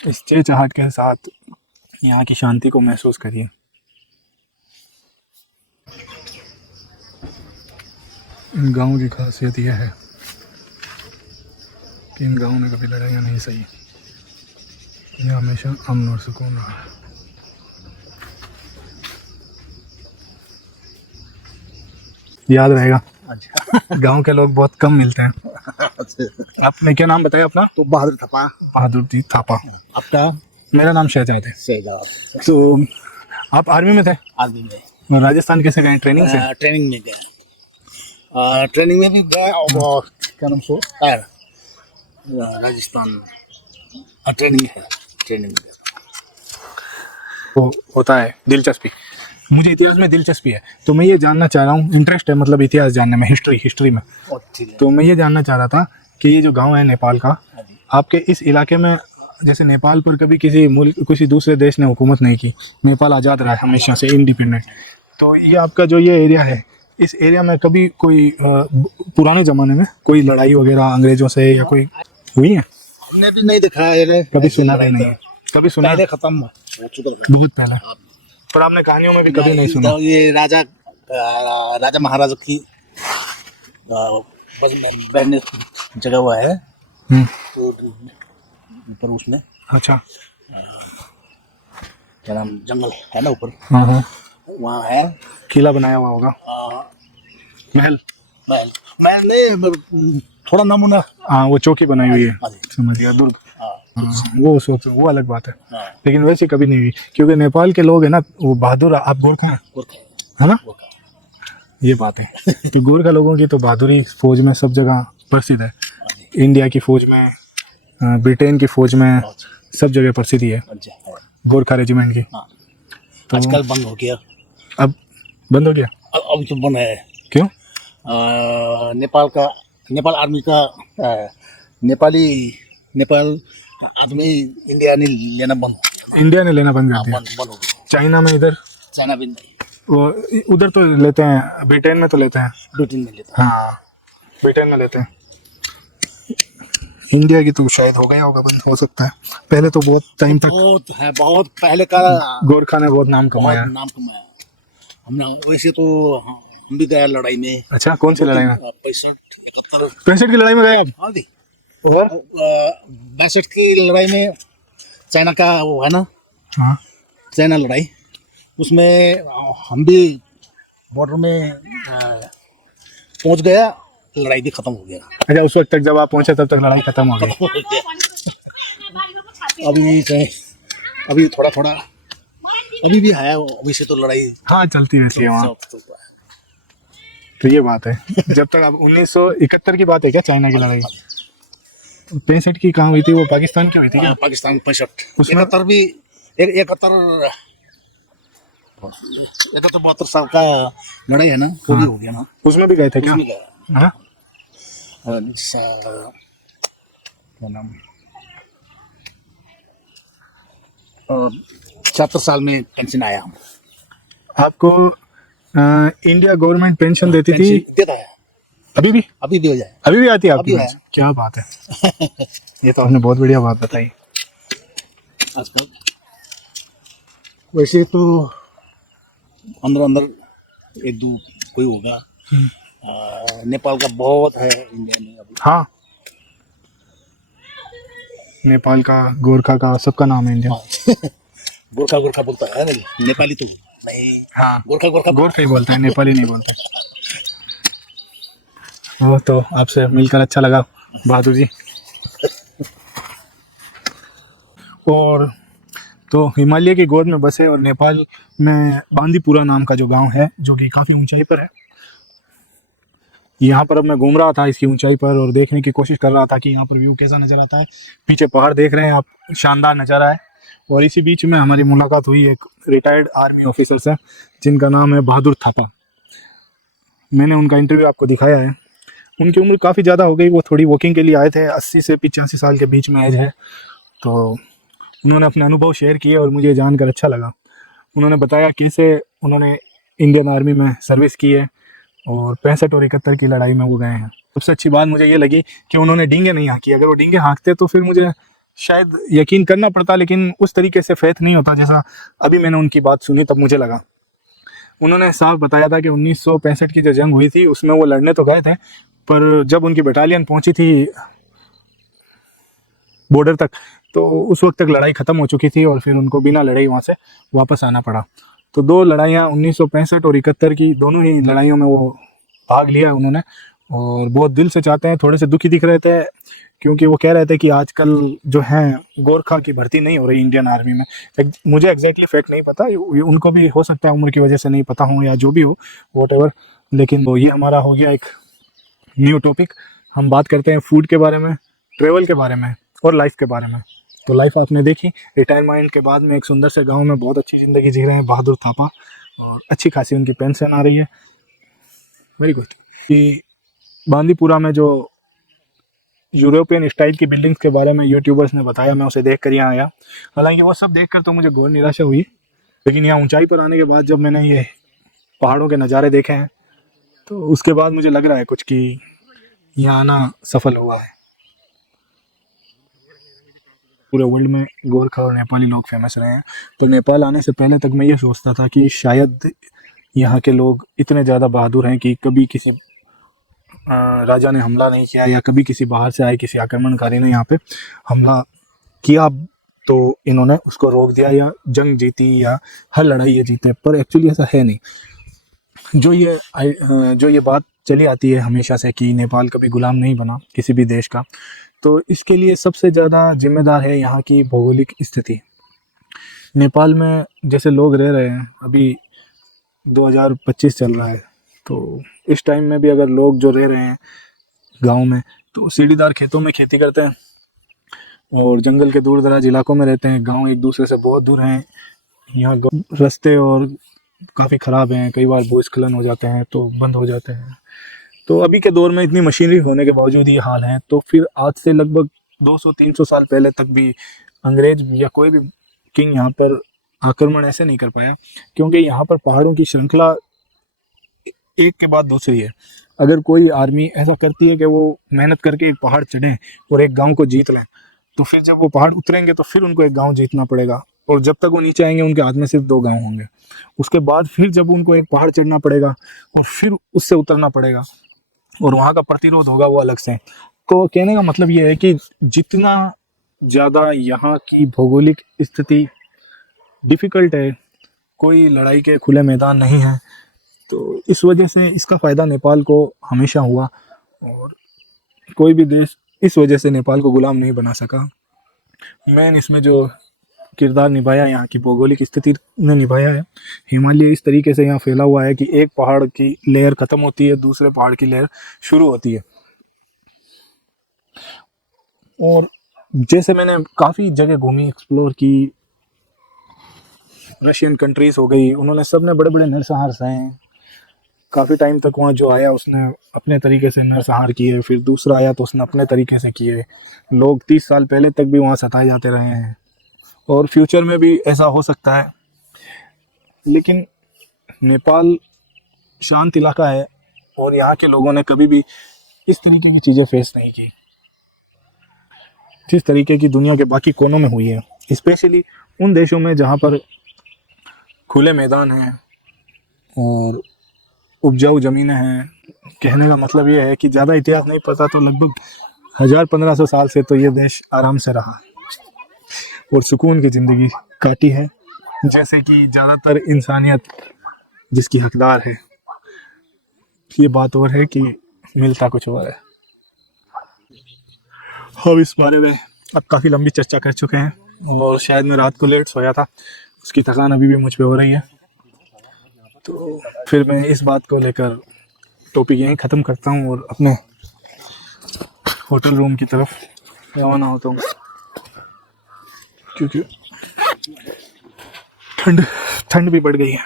इस चहचहाट के साथ यहाँ की शांति को महसूस करिए। इन गाँव की खासियत यह है कि इन गाँव में कभी लड़ाइयाँ नहीं सही, यह हमेशा अमन और सुकून रहा है। याद रहेगा। अच्छा। गांव के लोग बहुत कम मिलते हैं। आपने क्या नाम बताया अपना? तो बहादुर थापा। बहादुर जी थापा। आपका? मेरा नाम शहजाद है। शहजाद। तो आप आर्मी में थे? आर्मी में। राजस्थान कैसे गए? ट्रेनिंग से? ट्रेनिंग में गया। ट्रेनिंग में भी गया और क्या नाम सो राजस्थान ट्रेनिंग है। ट्रेनिंग में वो होता है दिलचस्पी। मुझे इतिहास में दिलचस्पी है, तो मैं ये जानना चाह रहा हूँ, इंटरेस्ट है मतलब इतिहास जानने में, हिस्ट्री में। तो मैं ये जानना चाह रहा था कि ये जो गांव है नेपाल का, आपके इस इलाके में, जैसे नेपाल पर कभी किसी मुल्क, किसी दूसरे देश ने हुकूमत नहीं की, नेपाल आज़ाद रहा है हमेशा से, इंडिपेंडेंट। तो ये आपका जो ये एरिया है, इस एरिया में कभी कोई पुराने ज़माने में कोई लड़ाई वगैरह अंग्रेज़ों से या कोई हुई है? हमने भी नहीं देखा है, कभी सुना भी नहीं है? कभी सुना? खत्म बहुत पहले। पर आपने कहानियों में भी कभी नहीं सुना? ये राजा महाराजा की बैठने जगह हुआ है तो ऊपर उसमें। अच्छा। क्या नाम, जंगल है ना ऊपर? हाँ हाँ, वहाँ है किला बनाया हुआ होगा, महल। महल महल नहीं, थोड़ा नमूना। हाँ, वो चौकी बनाई हुई है, समझ गया, दुर्ग। वो अलग बात है। लेकिन वैसे कभी नहीं हुई, क्योंकि नेपाल के लोग है ना, वो बहादुर। आप गोरखा है ना, ये बात है। तो गोरखा लोगों की तो बहादुरी फौज में सब जगह प्रसिद्ध है। इंडिया की फौज में, ब्रिटेन की फौज में, सब जगह प्रसिद्धि है गोरखा रेजिमेंट की। तो आजकल बंद हो गया। अब बंद हो गया? अब तो बंद है। क्यों? नेपाल आर्मी का नेपाल आदमी इंडिया ने लेना बंद कर दिया। बंद हो गया। चाइना में, इधर चाइना भी नहीं, वो उधर तो लेते हैं, ब्रिटेन में तो लेते हैं। ब्रिटेन में लेते हैं। हाँ, ब्रिटेन में लेते हैं। इंडिया की तो शायद हो गया होगा, बंद हो सकता है। पहले तो बहुत टाइम तक बहुत पहले का गोरखा ने बहुत नाम कमाया। हमने वैसे तो हम भी गया लड़ाई में। अच्छा, कौन सी लड़ाई में? 65 की लड़ाई में गए आप? हाँ जी। और 62 की लड़ाई में चाइना का वो है ना, हाँ, चाइना लड़ाई, उसमें हम भी बॉर्डर में पहुंच गया, लड़ाई भी खत्म हो गया। अच्छा, उस वक्त तक जब आप पहुंचे तब तक लड़ाई खत्म हो गई। अभी थोड़ा अभी भी है, अभी से तो लड़ाई हाँ चलती रहती है वहाँ। तो ये बात है। जब तक आप 1971 की बात है क्या, चाइना की लड़ाई? 65 की कहाँ हुई थी? वो पाकिस्तान की हुई थी क्या? पाकिस्तान 65। उसमें 71 भी 72 साल का लड़ाई है ना, वो भी हो गया ना। उसमें भी गए थे क्या? हाँ, क्या नाम, 74 साल में पेंशन आया। हम आपको इंडिया गवर्नमेंट पेंशन देती थी? देता है अभी भी? अभी भी हो जाए, अभी भी आती है आपकी? अभी है। क्या बात है। ये तो आपने बहुत बढ़िया बात बताई। आजकल वैसे तो अंदर एक दो कोई होगा। नेपाल का बहुत है इंडिया में अभी। हाँ, नेपाल का, गोरखा का, सबका नाम है इंडिया। गोरखा बोलता है ना, नेपाली तो नहीं। हाँ, गोरखा ही बोलते हैं, नेपाली नहीं बोलते। वो तो आपसे मिलकर अच्छा लगा बहादुर जी। और तो हिमालय की गोद में बसे और नेपाल में बांदीपुरा नाम का जो गांव है, जो कि काफ़ी ऊंचाई पर है, यहाँ पर अब मैं घूम रहा था इसकी ऊंचाई पर और देखने की कोशिश कर रहा था कि यहाँ पर व्यू कैसा नज़र आता है। पीछे पहाड़ देख रहे हैं आप, शानदार नज़ारा है। और इसी बीच में हमारी मुलाकात हुई एक रिटायर्ड आर्मी ऑफिसर से, जिनका नाम है बहादुर थापा। मैंने उनका इंटरव्यू आपको दिखाया है। उनकी उम्र काफ़ी ज़्यादा हो गई, वो थोड़ी वॉकिंग के लिए आए थे, 80 से 85 साल के बीच में एज है। तो उन्होंने अपने अनुभव शेयर किए और मुझे जानकर अच्छा लगा। उन्होंने बताया कैसे उन्होंने इंडियन आर्मी में सर्विस की है और 65 और 71 की लड़ाई में वो गए हैं। सबसे अच्छी बात मुझे ये लगी कि उन्होंने डींगे नहीं हाँकी। अगर वो डींगे हाँकते तो फिर मुझे शायद यकीन करना पड़ता, लेकिन उस तरीके से फेथ नहीं होता जैसा अभी मैंने उनकी बात सुनी तब मुझे लगा। उन्होंने साफ बताया था कि 1965 की जो जंग हुई थी उसमें वो लड़ने तो गए थे, पर जब उनकी बटालियन पहुंची थी बॉर्डर तक तो उस वक्त तक लड़ाई ख़त्म हो चुकी थी और फिर उनको बिना लड़ाई वहाँ से वापस आना पड़ा। तो दो लड़ाइयाँ 1965 और 71 की, दोनों ही लड़ाइयों में वो भाग लिया उन्होंने और बहुत दिल से चाहते हैं। थोड़े से दुखी दिख रहे थे क्योंकि वो कह रहे थे कि आजकल जो है गोरखा की भर्ती नहीं हो रही इंडियन आर्मी में। मुझे एग्जैक्टली फैक्ट नहीं पता, उनको भी हो सकता है उम्र की वजह से नहीं पता हो या जो भी हो वॉट, लेकिन वो ये हमारा हो गया एक न्यू टॉपिक। हम बात करते हैं फूड के बारे में, ट्रेवल के बारे में और लाइफ के बारे में। तो लाइफ आपने देखी, रिटायरमेंट के बाद में एक सुंदर से गांव में बहुत अच्छी ज़िंदगी जी रहे हैं बहादुर थापा और अच्छी खासी उनकी पेंशन आ रही है। Very good. कि बांदीपुरा में जो यूरोपियन स्टाइल की बिल्डिंग्स के बारे में यूट्यूबर्स ने बताया, मैं उसे देख कर यहाँ आया। हालांकि वो सब देखकर तो मुझे घोर निराशा हुई, लेकिन यहाँ ऊंचाई पर आने के बाद जब मैंने ये पहाड़ों के नज़ारे देखे हैं तो उसके बाद मुझे लग रहा है कुछ कि यहाँ आना सफल हुआ है। पूरे वर्ल्ड में गोरखा और नेपाली लोग फेमस रहे हैं। तो नेपाल आने से पहले तक मैं ये सोचता था कि शायद यहाँ के लोग इतने ज़्यादा बहादुर हैं कि कभी किसी राजा ने हमला नहीं किया या कभी किसी बाहर से आए किसी आक्रमणकारी ने यहाँ पे हमला किया तो इन्होंने उसको रोक दिया या जंग जीती या हर लड़ाई ये जीते। पर एक्चुअली ऐसा है नहीं। जो ये बात चली आती है हमेशा से कि नेपाल कभी गुलाम नहीं बना किसी भी देश का, तो इसके लिए सबसे ज़्यादा जिम्मेदार है यहाँ की भौगोलिक स्थिति। नेपाल में जैसे लोग रह रहे हैं, अभी 2025 चल रहा है, तो इस टाइम में भी अगर लोग जो रह रहे हैं गांव में तो सीढ़ीदार खेतों में खेती करते हैं और जंगल के दूर दराज इलाकों में रहते हैं। गांव एक दूसरे से बहुत दूर हैं। यहाँ रास्ते और काफ़ी ख़राब हैं, कई बार भूस्खलन हो जाते हैं तो बंद हो जाते हैं। तो अभी के दौर में इतनी मशीनरी होने के बावजूद ये हाल है। तो फिर आज से लगभग 200-300 साल पहले तक भी अंग्रेज या कोई भी किंग यहाँ पर आक्रमण ऐसे नहीं कर पाए क्योंकि यहाँ पर पहाड़ों की श्रृंखला एक के बाद दूसरी है। अगर कोई आर्मी ऐसा करती है कि वो मेहनत करके एक पहाड़ चढ़ें और एक गांव को जीत लें, तो फिर जब वो पहाड़ उतरेंगे तो फिर उनको एक गांव जीतना पड़ेगा और जब तक वो नीचे आएंगे उनके हाथ में सिर्फ 2 गांव होंगे। उसके बाद फिर जब उनको एक पहाड़ चढ़ना पड़ेगा और फिर उससे उतरना पड़ेगा और वहाँ का प्रतिरोध होगा वो अलग से। तो कहने का मतलब ये है कि जितना ज़्यादा यहाँ की भौगोलिक स्थिति डिफ़िकल्ट है, कोई लड़ाई के खुले मैदान नहीं है, तो इस वजह से इसका फ़ायदा नेपाल को हमेशा हुआ और कोई भी देश इस वजह से नेपाल को गुलाम नहीं बना सका। मैन इसमें जो किरदार निभाया यहाँ की भौगोलिक स्थिति ने निभाया है। हिमालय इस तरीके से यहाँ फैला हुआ है कि एक पहाड़ की लेयर ख़त्म होती है, दूसरे पहाड़ की लेयर शुरू होती है। और जैसे मैंने काफ़ी जगह घूमी, एक्सप्लोर की, रशियन कंट्रीज़ हो गई, उन्होंने सब ने बड़े बड़े नरसंहार सहे हैं। काफ़ी टाइम तक वहाँ जो आया उसने अपने तरीके से नरसंहार किए, फिर दूसरा आया तो उसने अपने तरीके से किए। लोग 30 साल पहले तक भी वहाँ सताए जाते रहे हैं और फ्यूचर में भी ऐसा हो सकता है। लेकिन नेपाल शांत इलाका है और यहाँ के लोगों ने कभी भी इस तरीके की चीज़ें फेस नहीं की जिस तरीके की दुनिया के बाकी कोनों में हुई है, स्पेशली उन देशों में जहाँ पर खुले मैदान हैं और उपजाऊ ज़मीनें हैं। कहने का मतलब ये है कि ज़्यादा इतिहास नहीं पता तो लगभग 1000-1500 साल से तो ये देश आराम से रहा और सुकून की ज़िंदगी काटी है, जैसे कि ज़्यादातर इंसानियत जिसकी हकदार है। ये बात और है कि मिलता कुछ और है। हम इस बारे में अब काफ़ी लंबी चर्चा कर चुके हैं और शायद मैं रात को लेट सोया था, उसकी थकान अभी भी मुझ पे हो रही है। तो फिर मैं इस बात को लेकर टॉपिक यहीं ख़त्म करता हूँ और अपने होटल रूम की तरफ रवाना होता हूँ क्योंकि ठंड भी बढ़ गई है।